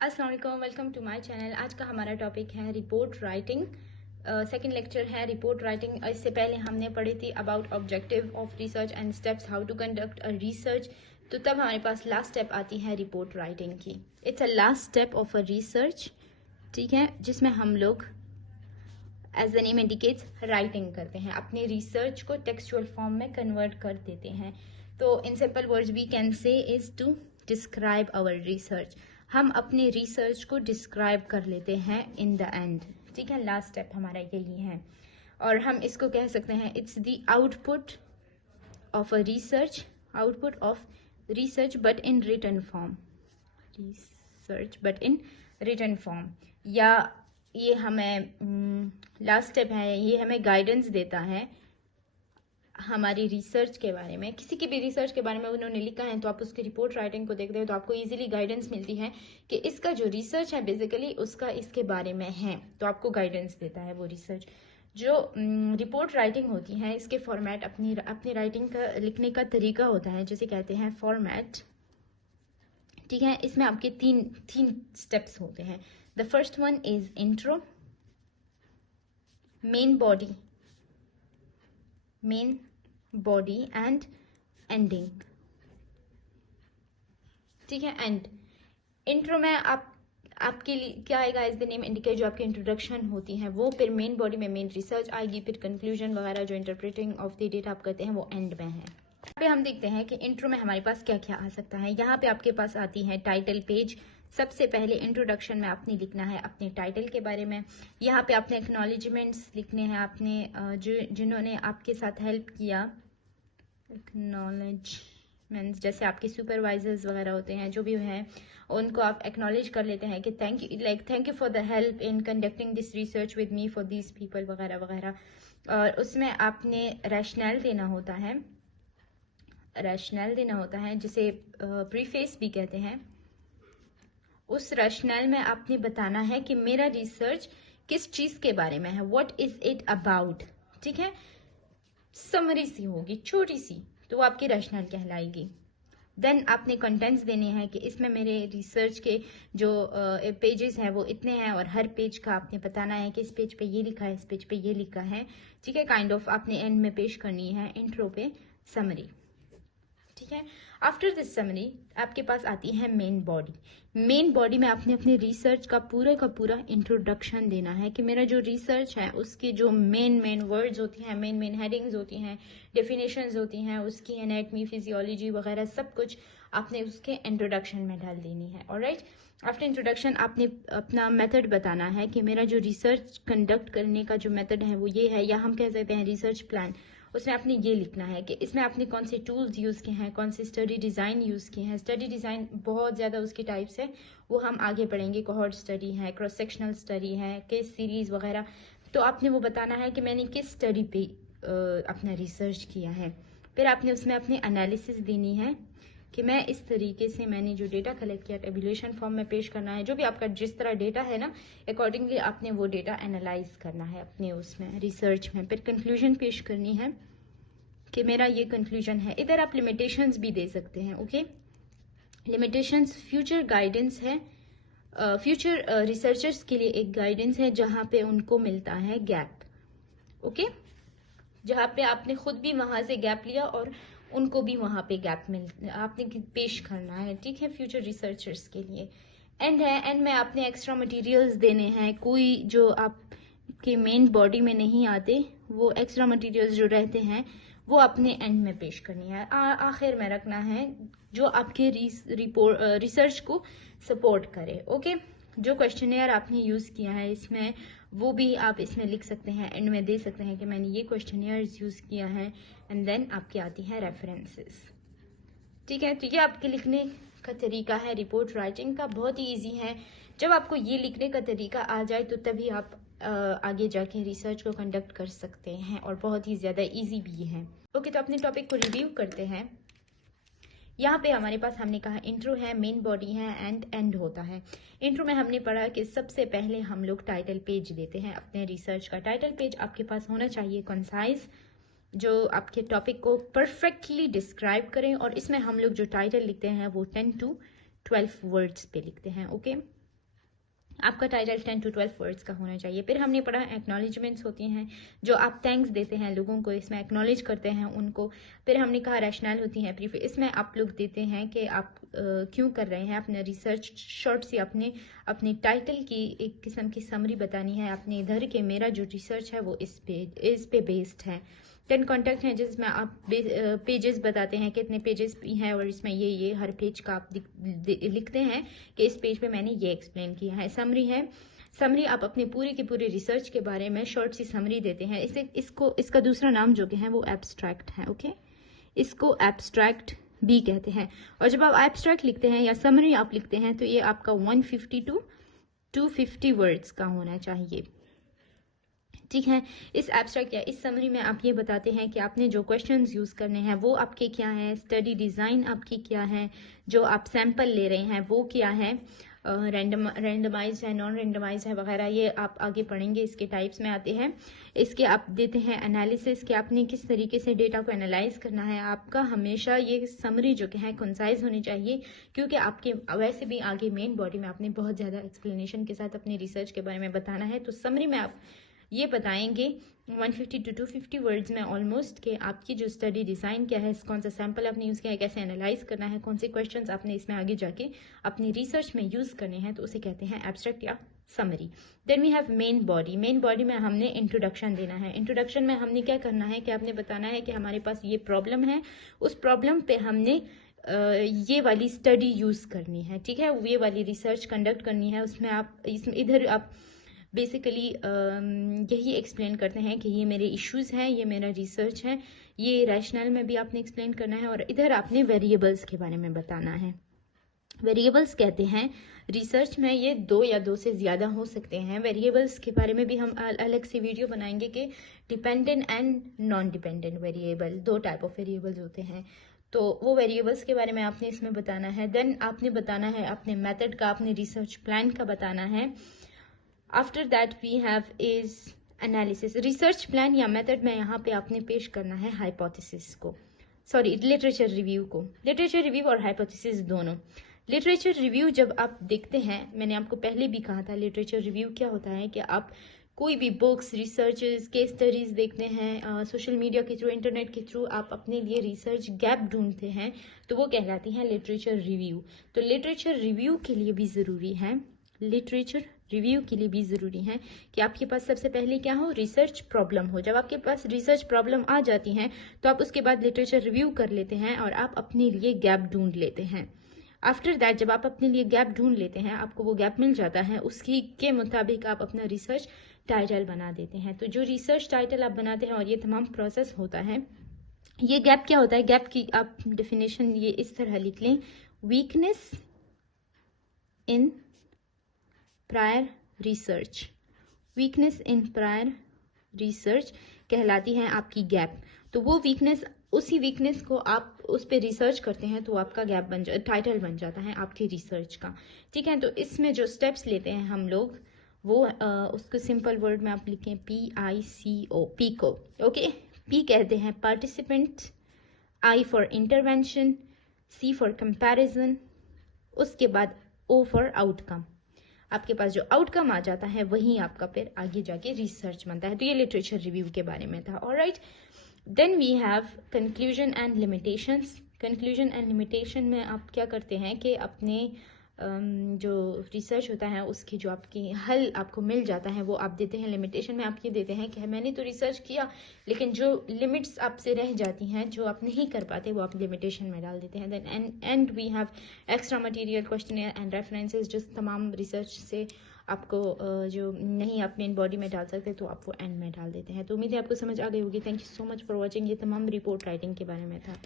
अस्सलाम वालेकुम, welcome to my channel. आज का हमारा टॉपिक है रिपोर्ट राइटिंग। सेकंड लेक्चर है रिपोर्ट राइटिंग। इससे पहले हमने पढ़ी थी about objective of research and steps how to conduct a research. तो तब हमारे पास लास्ट स्टेप आती है रिपोर्ट राइटिंग की। It's a last step of a research, ठीक है, जिसमें हम लोग as the name indicates writing करते हैं, अपने रिसर्च को टेक्सचुअल फॉर्म में कन्वर्ट कर देते हैं। तो in simple words we can say is to describe our research. हम अपने रिसर्च को डिस्क्राइब कर लेते हैं इन द एंड, ठीक है। लास्ट स्टेप हमारा यही है और हम इसको कह सकते हैं it's the output of a research, output of research but in written form, research but in written form. या ये हमें लास्ट स्टेप है, ये हमें गाइडेंस देता है हमारी रिसर्च के बारे में। किसी की भी रिसर्च के बारे में उन्होंने लिखा है तो आप उसकी रिपोर्ट राइटिंग को देखते हो तो आपको इजीली गाइडेंस मिलती है कि इसका जो रिसर्च है बेसिकली उसका इसके बारे में है, तो आपको गाइडेंस देता है वो रिसर्च। जो रिपोर्ट राइटिंग होती है इसके फॉर्मेट अपनी राइटिंग का लिखने का तरीका होता है, जिसे कहते हैं फॉर्मेट, ठीक है। इसमें आपके तीन स्टेप्स होते हैं। The first one is intro, main body and ending, ठीक है। एंड इंट्रो में आपके लिए क्या आएगा, एज द नेम इंडिकेट, जो आपकी इंट्रोडक्शन होती है वो, फिर मेन बॉडी में मेन रिसर्च आएगी, फिर कंक्लूजन वगैरह जो इंटरप्रेटिंग ऑफ द डेटा आप करते हैं वो एंड में है। यहाँ पे हम देखते हैं कि इंट्रो में हमारे पास क्या क्या आ सकता है। यहाँ पे आपके पास आती है टाइटल पेज। सबसे पहले इंट्रोडक्शन में आपने लिखना है अपने टाइटल के बारे में। यहाँ पे आपने एक्नॉलेजमेंट्स लिखने हैं, आपने जिन्होंने आपके साथ हेल्प किया, एक्नॉलेजमेंट्स, जैसे आपके सुपरवाइजर्स वगैरह होते हैं, जो भी हैं उनको आप एक्नॉलेज कर लेते हैं कि thank you for the help in conducting this research with me for this people वगैरह वगैरह। और उसमें आपने रैशनल देना होता है, जिसे प्रीफेस भी कहते हैं। उस रैशनल में आपने बताना है कि मेरा रिसर्च किस चीज के बारे में है, व्हाट इज इट अबाउट, ठीक है। समरी सी होगी छोटी सी, तो वो आपकी रैशनल कहलाएगी। देन आपने कंटेंट्स देने हैं कि इसमें मेरे रिसर्च के जो पेजेस हैं वो इतने हैं और हर पेज का आपने बताना है कि इस पेज पे ये लिखा है, इस पेज पे ये लिखा है, ठीक है। काइंड ऑफ आपने एंड में पेश करनी है इंट्रो पे समरी, ठीक है। आफ्टर दिस समरी आपके पास आती है मेन बॉडी। मेन बॉडी में आपने अपने रिसर्च का पूरा इंट्रोडक्शन देना है कि मेरा जो रिसर्च है उसकी जो मेन वर्ड्स होती हैं, मेन हेडिंग्स होती हैं, डेफिनेशंस होती हैं, उसकी एनाटमी, फिजियोलॉजी वगैरह सब कुछ आपने उसके इंट्रोडक्शन में डाल देनी है। ऑलराइट, आफ्टर इंट्रोडक्शन आपने अपना मेथड बताना है कि मेरा जो रिसर्च कंडक्ट करने का जो मेथड है वो ये है, या हम कह सकते हैं रिसर्च प्लान। उसमें आपने ये लिखना है कि इसमें आपने कौन से टूल्स यूज़ किए हैं, कौन से स्टडी डिज़ाइन यूज़ किए हैं। स्टडी डिज़ाइन बहुत ज़्यादा उसकी टाइप्स है, वो हम आगे पढ़ेंगे। कोहॉर्ट स्टडी है, क्रॉस सेक्शनल स्टडी है, केस सीरीज़ वगैरह। तो आपने वो बताना है कि मैंने किस स्टडी पे अपना रिसर्च किया है। फिर आपने उसमें अपनी एनालिसिस देनी है कि मैं इस तरीके से मैंने जो डेटा कलेक्ट किया टेबुलेशन फॉर्म में पेश करना है। जो भी आपका जिस तरह डेटा है ना, अकॉर्डिंगली आपने वो डेटा एनालाइज करना है अपने उसमें रिसर्च में। फिर कंक्लूजन पेश करनी है कि मेरा ये कंक्लूजन है। इधर आप लिमिटेशंस भी दे सकते हैं, ओके। लिमिटेशंस फ्यूचर गाइडेंस है, फ्यूचर रिसर्चर्स के लिए एक गाइडेंस है जहां पे उनको मिलता है गैप, ओके। जहां पे आपने खुद भी वहां से गैप लिया और उनको भी वहां पे गैप आपने पेश करना है, ठीक है, फ्यूचर रिसर्चर्स के लिए। एंड है, एंड में आपने एक्स्ट्रा मटेरियल्स देने हैं, कोई जो आपके मेन बॉडी में नहीं आते वो एक्स्ट्रा मटेरियल्स जो रहते हैं वो अपने एंड में पेश करनी है। आखिर में रखना है जो आपके रिसर्च को सपोर्ट करे, ओके। जो क्वेश्चनेयर आपने यूज़ किया है इसमें वो भी आप इसमें लिख सकते हैं, एंड में दे सकते हैं कि मैंने ये क्वेश्चनेयर यूज़ किया है। एंड देन आपकी आती है रेफरेंसेस, ठीक है। तो ये आपके लिखने का तरीका है रिपोर्ट राइटिंग का, बहुत ही ईजी है। जब आपको ये लिखने का तरीका आ जाए तो तभी आप आगे जाके रिसर्च को कंडक्ट कर सकते हैं और बहुत ही ज़्यादा इजी भी है, ओके। तो अपने टॉपिक को रिव्यू करते हैं। यहाँ पे हमारे पास हमने कहा इंट्रो है, मेन बॉडी है एंड एंड होता है। इंट्रो में हमने पढ़ा कि सबसे पहले हम लोग टाइटल पेज देते हैं अपने रिसर्च का। टाइटल पेज आपके पास होना चाहिए कंसाइज, जो आपके टॉपिक को परफेक्टली डिस्क्राइब करें। और इसमें हम लोग जो टाइटल लिखते हैं वो 10 to 12 वर्ड्स पे लिखते हैं, ओके। आपका टाइटल 10 to 12 वर्ड्स का होना चाहिए। फिर हमने पढ़ा एक्नॉलेजमेंट्स होती हैं, जो आप थैंक्स देते हैं लोगों को, इसमें एक्नॉलेज करते हैं उनको। फिर हमने कहा रैशनल होती हैं प्रीफेस, इसमें आप लोग देते हैं कि आप क्यों कर रहे हैं, अपने रिसर्च शॉर्ट सी अपने टाइटल की एक किस्म की समरी बतानी है आपने इधर के मेरा जो रिसर्च है वो इस पे बेस्ड है। 10 कॉन्टैक्ट हैं जिसमें आप पेजेस बताते हैं कितने पेजेस हैं और इसमें ये हर पेज का आप लिखते हैं कि इस पेज पे मैंने ये एक्सप्लेन किया है। समरी है, समरी आप अपने पूरे के पूरे रिसर्च के बारे में शॉर्ट सी समरी देते हैं। इसका दूसरा नाम जो कि है वो एब्स्ट्रैक्ट है। ओके, इसको एब्स्ट्रैक्ट भी कहते हैं। और जब आप एब्स्ट्रैक्ट लिखते हैं या समरी आप लिखते हैं तो ये आपका 150 to 250 वर्ड्स का होना चाहिए। ठीक है, इस एब्स्ट्रैक्ट या इस समरी में आप ये बताते हैं कि आपने जो क्वेश्चंस यूज़ करने हैं वो आपके क्या हैं, स्टडी डिज़ाइन आपकी क्या है, जो आप सैंपल ले रहे हैं वो क्या है, रैंडमाइज है, नॉन रैंडमाइज है वगैरह, ये आप आगे पढ़ेंगे, इसके टाइप्स में आते हैं। इसके आप देते हैं एनालिसिस कि आपने किस तरीके से डेटा को एनालाइज करना है। आपका हमेशा ये समरी जो कि है कंसाइज होनी चाहिए, क्योंकि आपके वैसे भी आगे मेन बॉडी में आपने बहुत ज़्यादा एक्सप्लेनेशन के साथ अपने रिसर्च के बारे में बताना है। तो समरी में आप ये बताएंगे 150 to 250 वर्ड्स में ऑलमोस्ट कि आपकी जो स्टडी डिज़ाइन क्या है, कौन सा सैंपल आपने यूज़ किया है, कैसे एनालाइज करना है, कौन से क्वेश्चंस आपने इसमें आगे जाके अपनी रिसर्च में यूज़ करने हैं, तो उसे कहते हैं एब्स्ट्रैक्ट या summary. Then we have main body. Main body में हमने इंट्रोडक्शन देना है। इंट्रोडक्शन में हमने क्या करना है कि आपने बताना है कि हमारे पास ये प्रॉब्लम है, उस प्रॉब्लम पे हमने ये वाली स्टडी यूज़ करनी है। ठीक है, ये वाली रिसर्च कंडक्ट करनी है। उसमें आप इधर आप बेसिकली यही एक्सप्लेन करते हैं कि ये मेरे इश्यूज़ हैं, ये मेरा रिसर्च है। ये रैशनल में भी आपने एक्सप्लेन करना है और इधर आपने वेरिएबल्स के बारे में बताना है। वेरिएबल्स कहते हैं रिसर्च में ये 2 या 2 से ज़्यादा हो सकते हैं। वेरिएबल्स के बारे में भी हम अलग से वीडियो बनाएंगे कि dependent and non dependent variable, 2 type of variables होते हैं। तो वो वेरिएबल्स के बारे में आपने इसमें बताना है। देन आपने बताना है अपने मेथड का, अपने रिसर्च प्लान का बताना है। After that we have is analysis. Research plan या मेथड में यहाँ पे आपने पेश करना है हाइपोथेसिस को, सॉरी लिटरेचर रिव्यू को। लिटरेचर रिव्यू और हाइपोथेसिस दोनों। लिटरेचर रिव्यू जब आप देखते हैं, मैंने आपको पहले भी कहा था लिटरेचर रिव्यू क्या होता है कि आप कोई भी बुक्स, रिसर्चेस, केस स्टडीज देखते हैं, सोशल मीडिया के थ्रू, इंटरनेट के थ्रू आप अपने लिए रिसर्च गैप ढूंढते हैं, तो वो कहलाती हैं लिटरेचर रिव्यू। तो लिटरेचर रिव्यू के लिए भी ज़रूरी है, लिटरेचर रिव्यू के लिए भी ज़रूरी है कि आपके पास सबसे पहले क्या हो, रिसर्च प्रॉब्लम हो। जब आपके पास रिसर्च प्रॉब्लम आ जाती है तो आप उसके बाद लिटरेचर रिव्यू कर लेते हैं और आप अपने लिए गैप ढूंढ लेते हैं। आफ्टर दैट जब आप अपने लिए गैप ढूंढ लेते हैं, आपको वो गैप मिल जाता है, उसकी के मुताबिक आप अपना रिसर्च टाइटल बना देते हैं। तो जो रिसर्च टाइटल आप बनाते हैं और ये तमाम प्रोसेस होता है, ये गैप क्या होता है, गैप की आप डेफिनेशन ये इस तरह लिख लें, weakness in prior research. Weakness in prior research कहलाती है आपकी गैप। तो वो वीकनेस, उसी वीकनेस को आप उस पर रिसर्च करते हैं तो आपका गैप टाइटल बन जाता है आपकी रिसर्च का। ठीक है, तो इसमें जो स्टेप्स लेते हैं हम लोग वो उसको सिंपल वर्ड में आप लिखें PICO, पीको। ओके, P कहते हैं participant, I for intervention, C for comparison, उसके बाद O फॉर आउटकम। आपके पास जो आउटकम आ जाता है वही आपका फिर आगे जाके रिसर्च बनता है। तो ये लिटरेचर रिव्यू के बारे में था। Alright, then we have conclusion and limitations. Conclusion and limitation में आप क्या करते हैं कि अपने जो रिसर्च होता है उसकी जो आपकी हल आपको मिल जाता है वो आप देते हैं। लिमिटेशन में आप ये देते हैं कि मैंने तो रिसर्च किया लेकिन जो लिमिट्स आपसे रह जाती हैं, जो आप नहीं कर पाते, वो आप लिमिटेशन में डाल देते हैं। Then and we have extra material, questionnaire and references, जो तमाम रिसर्च से आपको जो नहीं आप मेन बॉडी में डाल सकते तो आप वो एंड में डाल देते हैं। तो उम्मीद है आपको समझ आ गई होगी। Thank you so much for watching. ये तमाम रिपोर्ट राइटिंग के बारे में था।